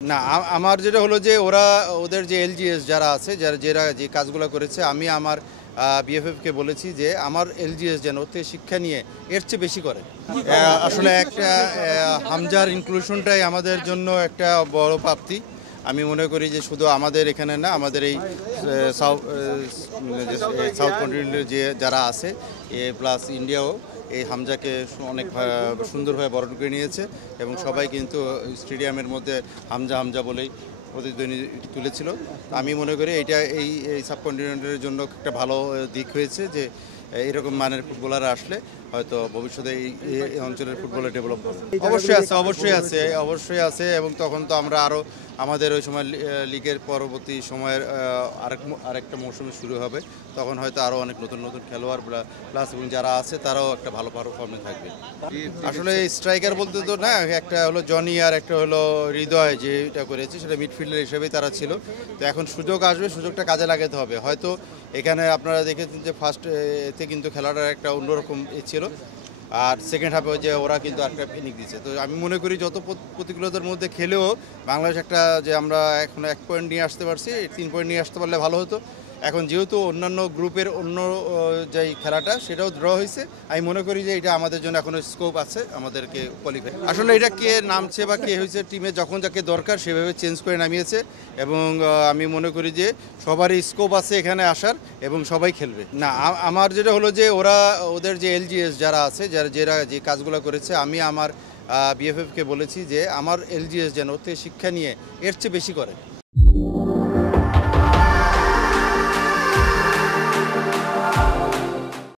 না, আমার যেটা হলো যে ওরা ওদের যে এলজিএস যারা আছে যারা যে কাজগুলো করেছে আমি আমার বিএফএফকে বলেছি যে আমার এলজিএস যেন ওর থেকে শিক্ষা নিয়ে এর চেয়ে বেশি করে। আসলে একটা হামজার ইনক্লুশনটাই আমাদের জন্য একটা বড় প্রাপ্তি। আমি মনে করি যে শুধু আমাদের এখানে না, আমাদের এই সাউথ সাউথ কন্টিনেন্টের যে যারা আছে প্লাস ইন্ডিয়াও এই হামজাকে অনেক সুন্দরভাবে বরণ করে নিয়েছে এবং সবাই কিন্তু স্টেডিয়ামের মধ্যে হামজা হামজা বলেই প্রতিধ্বনি তুলেছিল। আমি মনে করি এটা এই সাবকন্টিনেন্টের জন্য একটা ভালো দিক হয়েছে যে এরকম মানের ফুটবলাররা আসলে হয়তো ভবিষ্যতে এই অঞ্চলের ফুটবলে ডেভেলপ হবে। অবশ্যই আছে এবং তখন তো আমরা আরও আমাদের ওই সময় লিগের পরবর্তী সময়ের আরেকটা মৌসুম শুরু হবে, তখন হয়তো আরও অনেক নতুন নতুন খেলোয়াড় প্লাস এবং যারা আছে তারাও একটা ভালো পারফরমেন্স থাকবে। আসলে স্ট্রাইকার বলতে তো না, একটা হলো জনি আর একটা হলো হৃদয়, যেটা করেছে সেটা মিডফিল্ডার হিসেবেই তারা ছিল। তো এখন সুযোগ আসবে, সুযোগটা কাজে লাগাতে হবে। হয়তো এখানে আপনারা দেখেছেন যে ফার্স্ট এতে কিন্তু খেলাটার একটা অন্যরকম ছিল, আর সেকেন্ড হাফে যে ওরা কিন্তু একটা ফিনিক দিচ্ছে। তো আমি মনে করি যত প্রতিকূলতার মধ্যে খেলেও বাংলাদেশ একটা যে আমরা এখন 1 পয়েন্ট নিয়ে আসতে পারছি, 3 পয়েন্ট নিয়ে আসতে পারলে ভালো হতো। এখন যেহেতু অন্যান্য গ্রুপের অন্য যেই খেলাটা সেটাও ড্র হয়েছে, আমি মনে করি যে এটা আমাদের জন্য এখনো স্কোপ আছে আমাদেরকে কোয়ালিফাই। আসলে এটা কে নামছে বা কে হয়েছে টিমে যখন যাকে দরকার সেভাবে চেঞ্জ করে নামিয়েছে এবং আমি মনে করি যে সবারই স্কোপ আছে এখানে আসার এবং সবাই খেলবে। না, আমার যেটা হলো যে ওরা ওদের যে এলজিএস যারা আছে যারা যে কাজগুলো করেছে আমি আমার বিএফএফকে বলেছি যে আমার এলজিএস যেন ওর থেকে শিক্ষা নিয়ে এর চেয়ে বেশি করে।